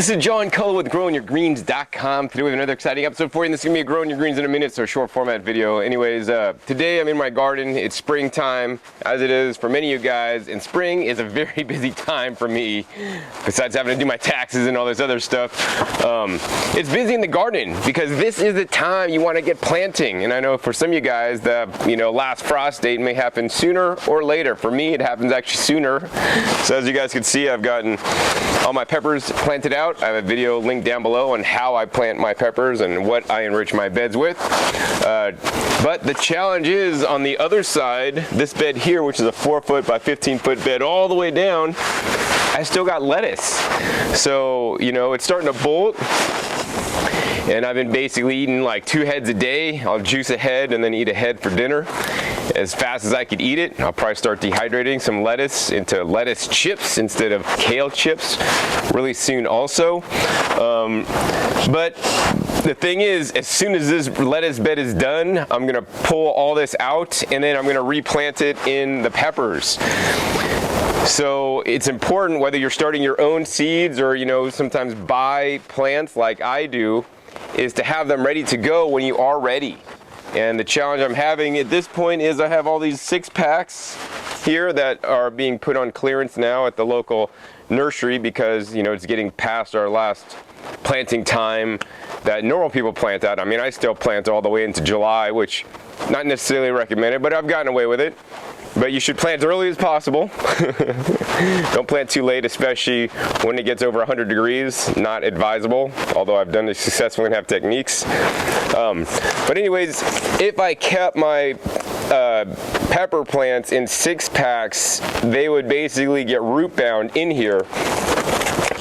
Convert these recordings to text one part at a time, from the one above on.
This is John Cullen with GrowingYourGreens.com. Today with another exciting episode for you. And this is going to be a Growing Your Greens in a Minute, so a short format video. Anyways, today I'm in my garden. It's springtime, as it is for many of you guys. And spring is a very busy time for me, besides having to do my taxes and all this other stuff. It's busy in the garden because this is the time you want to get planting. And I know for some of you guys, the last frost date may happen sooner or later. For me, it happens actually sooner. So as you guys can see, I've gotten all my peppers planted out. I have a video linked down below on how I plant my peppers and what I enrich my beds with. But the challenge is on the other side, this bed here, which is a 4-foot by 15-foot bed all the way down, I still got lettuce. So, it's starting to bolt. And I've been basically eating like 2 heads a day. I'll juice a head and then eat a head for dinner as fast as I could eat it. I'll probably start dehydrating some lettuce into lettuce chips instead of kale chips really soon also. But the thing is, as soon as this lettuce bed is done, I'm gonna pull all this out and then I'm gonna replant it in the peppers. So it's important, whether you're starting your own seeds or sometimes buy plants like I do, is to have them ready to go when you are ready. And the challenge I'm having at this point is I have all these 6-packs here that are being put on clearance now at the local nursery because it's getting past our last planting time that normal people plant at. I mean, I still plant all the way into July, which not necessarily recommended, but I've gotten away with it. But you should plant as early as possible. Don't plant too late, especially when it gets over 100 degrees. Not advisable, although I've done this successfully and have techniques. But anyways, if I kept my pepper plants in 6-packs, they would basically get root bound in here.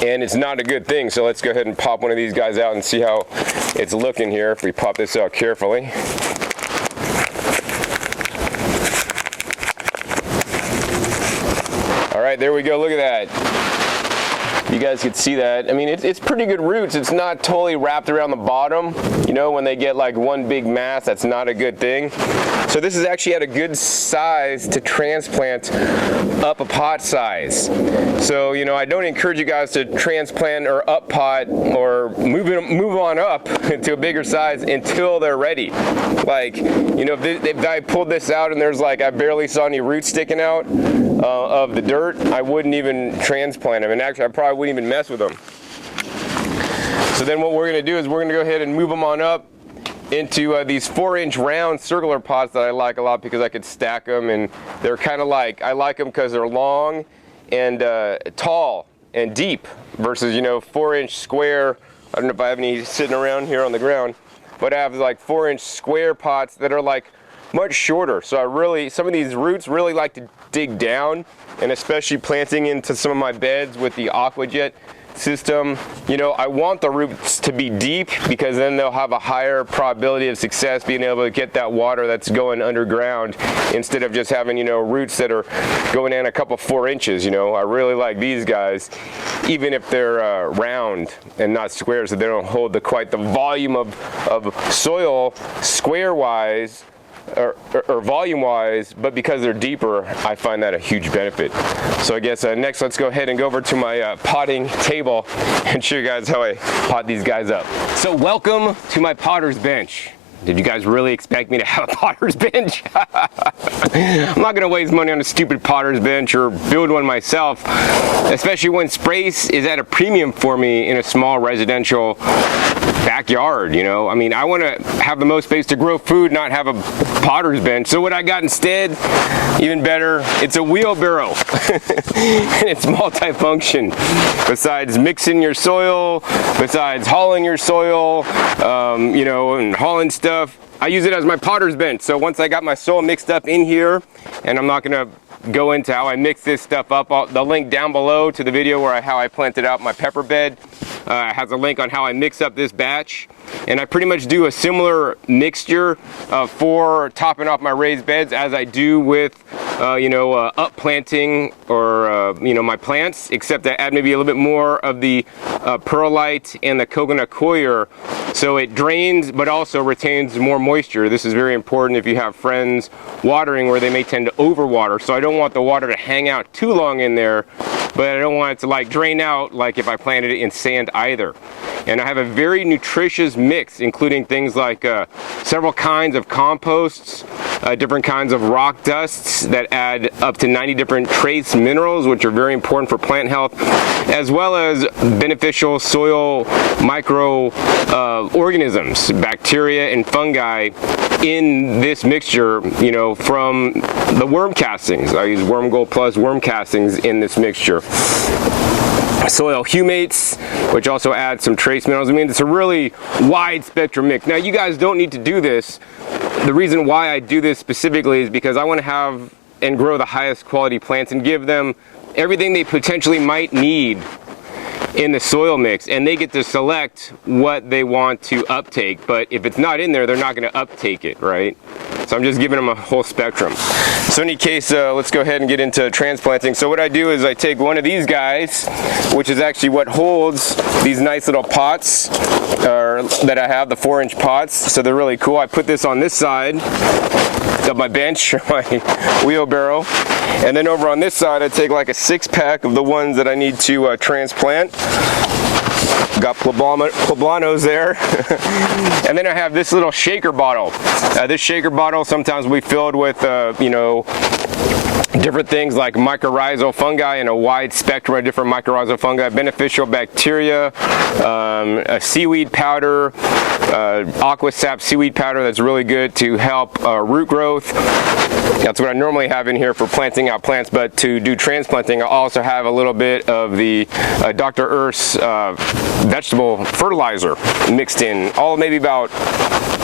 And it's not a good thing. So let's go ahead and pop one of these guys out and see how it's looking here if we pop this out carefully. All right, there we go, look at that. You guys can see that. I mean, it's pretty good roots. It's not totally wrapped around the bottom. When they get like one big mass, that's not a good thing. So this is actually at a good size to transplant up a pot size. So, I don't encourage you guys to transplant or up pot or move on up to a bigger size until they're ready. Like, if I pulled this out and there's like, I barely saw any roots sticking out of the dirt, I wouldn't even transplant them. And actually, I probably wouldn't even mess with them. So then what we're gonna do is we're gonna go ahead and move them on up into these 4-inch round circular pots that I like a lot because I could stack them, and they're kind of like, I like them because they're long and tall and deep versus 4-inch square. I don't know if I have any sitting around here on the ground, but I have like 4-inch square pots that are like much shorter. So some of these roots really like to dig down, and especially planting into some of my beds with the AquaJet system, I want the roots to be deep because then they'll have a higher probability of success being able to get that water that's going underground instead of just having roots that are going in a couple 4 inches. I really like these guys, even if they're round and not square, so they don't hold quite the volume of soil square wise or volume wise, but because they're deeper, I find that a huge benefit. So I guess next let's go ahead and go over to my potting table and show you guys how I pot these guys up. So welcome to my potter's bench. Did you guys really expect me to have a potter's bench? I'm not gonna waste money on a stupid potter's bench or build one myself, especially when space is at a premium for me in a small residential backyard. I mean, I want to have the most space to grow food, not have a potter's bench. So what I got instead, even better, it's a wheelbarrow. And it's multifunction. Besides mixing your soil, besides hauling your soil, and hauling stuff, I use it as my potter's bench. So once I got my soil mixed up in here, and I'm not gonna go into how I mix this stuff up, the link down below to the video how I planted out my pepper bed has a link on how I mix up this batch. And I pretty much do a similar mixture for topping off my raised beds as I do with up planting or my plants, except I add maybe a little bit more of the perlite and the coconut coir, so it drains but also retains more moisture. This is very important if you have friends watering where they may tend to overwater. So I don't want the water to hang out too long in there but I don't want it to like drain out like if I planted it in sand either. And I have a very nutritious mix, including things like several kinds of composts, different kinds of rock dusts that add up to 90 different trace minerals, which are very important for plant health, as well as beneficial soil microorganisms, bacteria and fungi in this mixture, you know, from the worm castings. I use Worm Gold Plus worm castings in this mixture. Soil humates, which also add some trace minerals. I mean, it's a really wide spectrum mix. Now, you guys don't need to do this. The reason why I do this specifically is because I want to have and grow the highest quality plants and give them everything they potentially might need in the soil mix, and they get to select what they want to uptake. But if it's not in there, they're not going to uptake it, right? So I'm just giving them a whole spectrum. So in any case, let's go ahead and get into transplanting. So what I do is I take one of these guys, which is actually what holds these nice little pots that I have, the 4-inch pots. So they're really cool. I put this on this side of my bench, or my wheelbarrow. And then over on this side, I take like a 6-pack of the ones that I need to transplant. Got poblanos there. And then I have this little shaker bottle. This shaker bottle sometimes will be filled with, you know, different things like mycorrhizal fungi and a wide spectrum of different mycorrhizal fungi, beneficial bacteria, a seaweed powder, aqua sap seaweed powder that's really good to help root growth. That's what I normally have in here for planting out plants, but to do transplanting, I also have a little bit of the Dr. Earth's vegetable fertilizer mixed in, all maybe about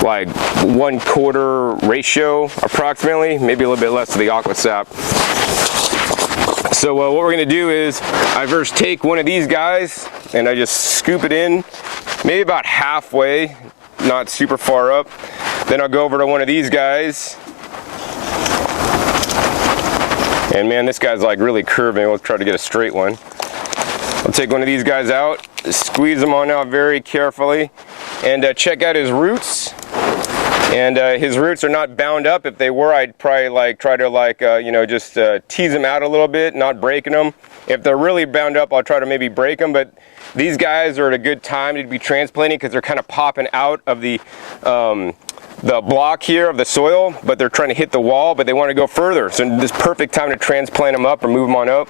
like 1/4 ratio approximately, maybe a little bit less of the aqua sap. So what we're going to do is I first take one of these guys and I just scoop it in, maybe about halfway, not super far up. Then I'll go over to one of these guys. And man, this guy's like really curving. We'll try to get a straight one. I'll take one of these guys out, squeeze them on out very carefully, and check out his roots. And his roots are not bound up. If they were, I'd probably like try to like you know, just tease them out a little bit, not breaking them. If they're really bound up, I'll try to maybe break them. But these guys are at a good time to be transplanting because they're kind of popping out of the block here of the soil, but they're trying to hit the wall, but they want to go further. So this is perfect time to transplant them up or move them on up.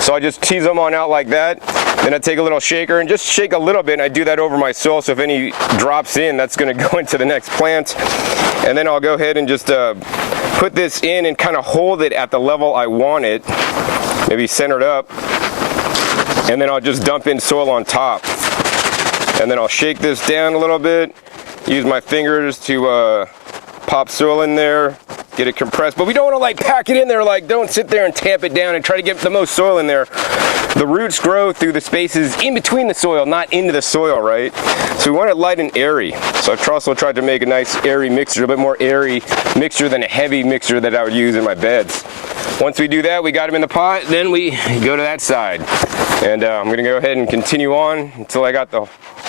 So I just tease them on out like that. Then I take a little shaker and just shake a little bit, and I do that over my soil, so if any drops in, that's going to go into the next plant. And then I'll go ahead and just put this in and kind of hold it at the level I want it, maybe centered up, and then I'll just dump in soil on top. And then I'll shake this down a little bit, use my fingers to pop soil in there, get it compressed. But we don't want to like pack it in there, like don't sit there and tamp it down and try to get the most soil in there. The roots grow through the spaces in between the soil, not into the soil, right? So we want it light and airy. So I've also tried to make a nice airy mixture, a bit more airy mixture than a heavy mixture that I would use in my beds. Once we do that, we got them in the pot, then we go to that side. And I'm gonna go ahead and continue on until I got the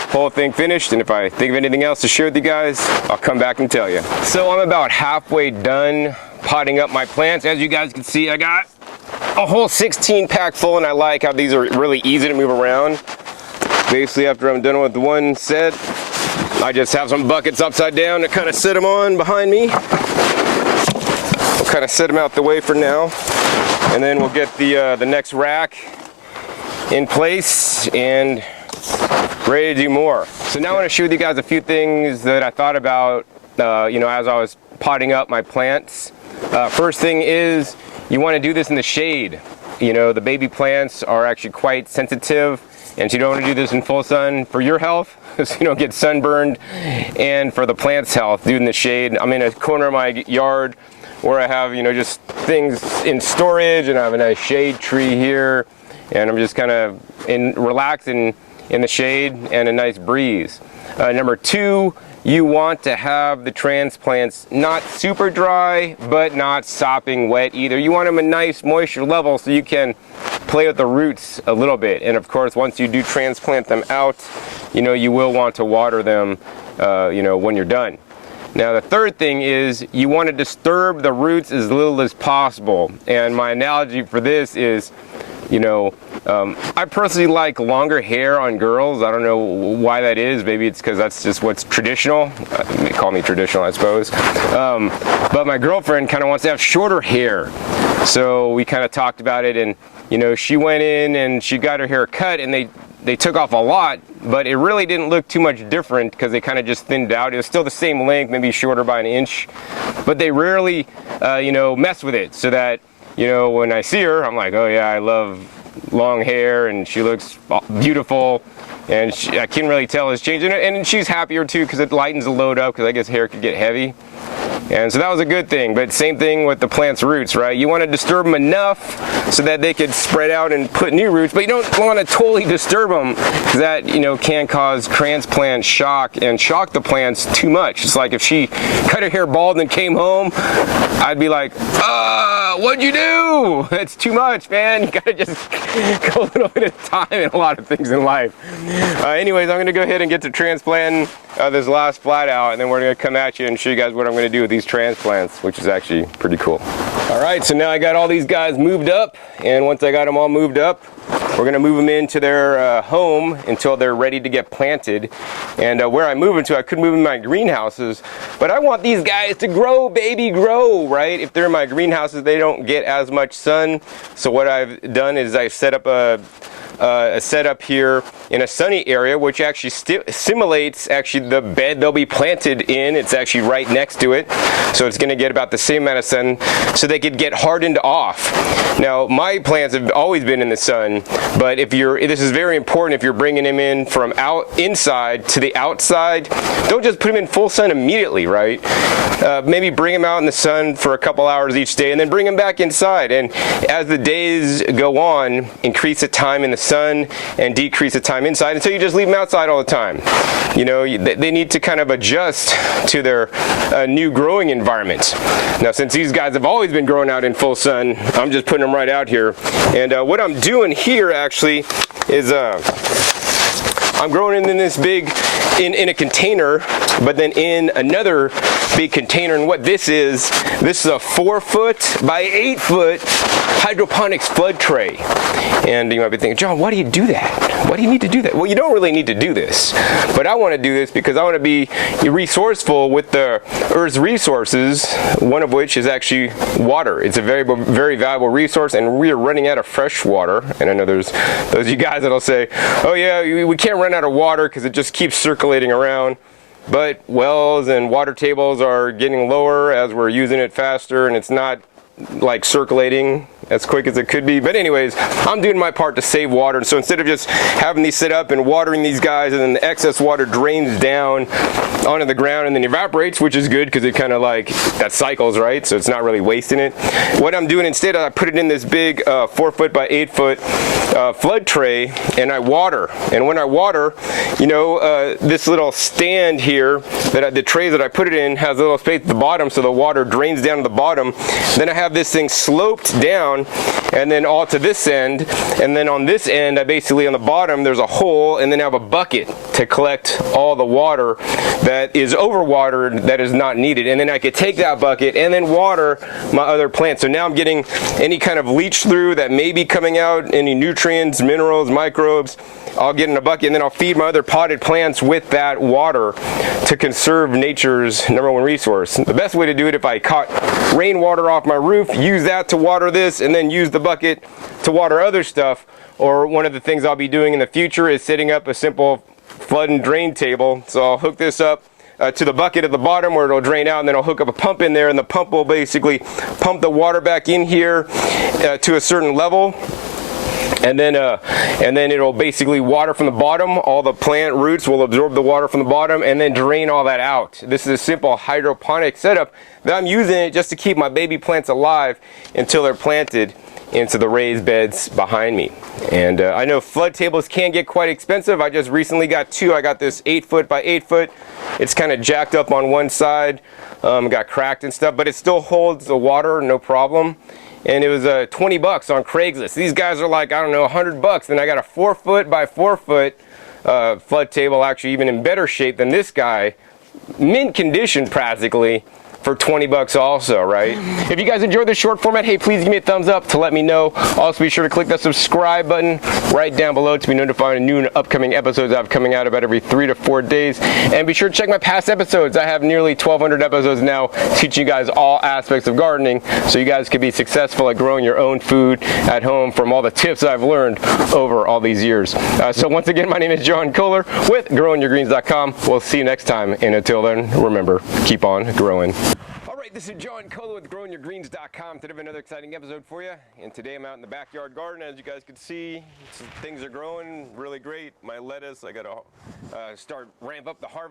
whole thing finished, and if I think of anything else to share with you guys, I'll come back and tell you. So I'm about halfway done potting up my plants. As you guys can see, I got a whole 16-pack full, and I like how these are really easy to move around. Basically, after I'm done with the one set, I just have some buckets upside down to kind of sit them on behind me. We'll kind of set them out the way for now, and then we'll get the next rack in place and ready to do more. So now I want to share with you guys a few things that I thought about, you know, as I was potting up my plants. First thing is you want to do this in the shade. You know, the baby plants are actually quite sensitive, and so you don't want to do this in full sun for your health, so you don't get sunburned, and for the plant's health, do it in the shade. I'm in a corner of my yard where I have, you know, just things in storage, and I have a nice shade tree here, and I'm just kind of relaxing in the shade and a nice breeze. Number two, you want to have the transplants not super dry, but not sopping wet either. You want them a nice moisture level so you can play with the roots a little bit. And of course, once you do transplant them out, you know, you will want to water them, you know, when you're done. Now the third thing is you want to disturb the roots as little as possible. And my analogy for this is you know, I personally like longer hair on girls. I don't know why that is. Maybe it's because that's just what's traditional. They call me traditional, I suppose. But my girlfriend kind of wants to have shorter hair. So we kind of talked about it, and you know, she went in and she got her hair cut, and they took off a lot, but it really didn't look too much different because they kind of just thinned out. It was still the same length, maybe shorter by an inch, but they rarely, you know, mess with it, so that, you know, when I see her, I'm like, oh yeah, I love long hair, and she looks beautiful, and I can't really tell it's changing, and she's happier too because it lightens the load up, because I guess hair could get heavy. And so that was a good thing. But same thing with the plant's roots, right? You want to disturb them enough so that they could spread out and put new roots, but you don't want to totally disturb them, because that, you know, can cause transplant shock and shock the plants too much. It's like if she cut her hair bald and came home, I'd be like, what'd you do? It's too much, man. You gotta just go a little bit of time in a lot of things in life. Anyways, I'm gonna go ahead and get to transplanting this last flat out, and then we're gonna come at you and show you guys what I'm gonna do with these transplants, which is actually pretty cool. All right, so now I got all these guys moved up, and once I got them all moved up, we're gonna move them into their home until they're ready to get planted. And where I move them to, I could move them in my greenhouses, but I want these guys to grow, baby, grow, right? If they're in my greenhouses, they don't get as much sun. So what I've done is I've set up a setup here in a sunny area, which actually simulates actually the bed they'll be planted in. It's actually right next to it, so it's going to get about the same amount of sun, so they could get hardened off. Now, my plants have always been in the sun, but this is very important if you're bringing them in from inside to the outside. Don't just put them in full sun immediately, right? Maybe bring them out in the sun for a couple hours each day, and then bring them back inside. And as the days go on, increase the time in the sun and decrease the time inside until you just leave them outside all the time. You know, they need to kind of adjust to their new growing environment. Now, since these guys have always been growing out in full sun, I'm just putting them right out here. And what I'm doing here actually is I'm growing in this big, in a container, but then in another big container. And what this is a 4-foot by 8-foot hydroponics flood tray. And you might be thinking, John, why do you do that? Why do you need to do that? Well, you don't really need to do this, but I want to do this because I want to be resourceful with the Earth's resources, one of which is actually water. It's a very, very valuable resource, and we are running out of fresh water. And I know there's those of you guys that'll say, oh yeah, we can't run out of water because it just keeps circulating around. But wells and water tables are getting lower as we're using it faster, and it's not like circulating as quick as it could be. But anyways, I'm doing my part to save water. And so instead of just having these sit up and watering these guys, and then the excess water drains down onto the ground and then evaporates, which is good because it kind of like, that cycles, right? So it's not really wasting it. What I'm doing instead, I put it in this big 4-foot by 8-foot flood tray, and I water. And when I water, you know, this little stand here, the tray that I put it in has a little space at the bottom, so the water drains down to the bottom. Then I have this thing sloped down, and then all to this end, and then on this end, I basically, on the bottom, there's a hole, and then I have a bucket to collect all the water that is overwatered, that is not needed. And then I could take that bucket and then water my other plants. So now I'm getting any kind of leach through that may be coming out, any nutrients, minerals, microbes, I'll get in a bucket, and then I'll feed my other potted plants with that water to conserve nature's #1 resource. The best way to do it, if I caught rainwater off my roof, use that to water this, and then use the bucket to water other stuff. Or one of the things I'll be doing in the future is setting up a simple flood and drain table. So I'll hook this up to the bucket at the bottom where it'll drain out, and then I'll hook up a pump in there, and the pump will basically pump the water back in here to a certain level. And then it'll basically water from the bottom. All the plant roots will absorb the water from the bottom and then drain all that out. This is a simple hydroponic setup that I'm using it just to keep my baby plants alive until they're planted into the raised beds behind me. And I know flood tables can get quite expensive. I just recently got 2. I got this 8-foot by 8-foot. It's kind of jacked up on one side, got cracked and stuff, but it still holds the water, no problem. And it was $20 on Craigslist. These guys are like, I don't know, $100. Then I got a 4-foot by 4-foot flood table, actually even in better shape than this guy, mint condition practically, for 20 bucks also, right? If you guys enjoyed this short format, hey, please give me a thumbs up to let me know. Also, be sure to click that subscribe button right down below to be notified of new and upcoming episodes I have coming out about every 3 to 4 days. And be sure to check my past episodes. I have nearly 1,200 episodes now teaching you guys all aspects of gardening so you guys can be successful at growing your own food at home from all the tips I've learned over all these years. So once again, my name is John Kohler with GrowingYourGreens.com. We'll see you next time, and until then, remember, keep on growing. All right, this is John Kohler with GrowingYourGreens.com. Today I have another exciting episode for you, and today I'm out in the backyard garden. As you guys can see, things are growing really great. My lettuce, I got to ramp up the harvest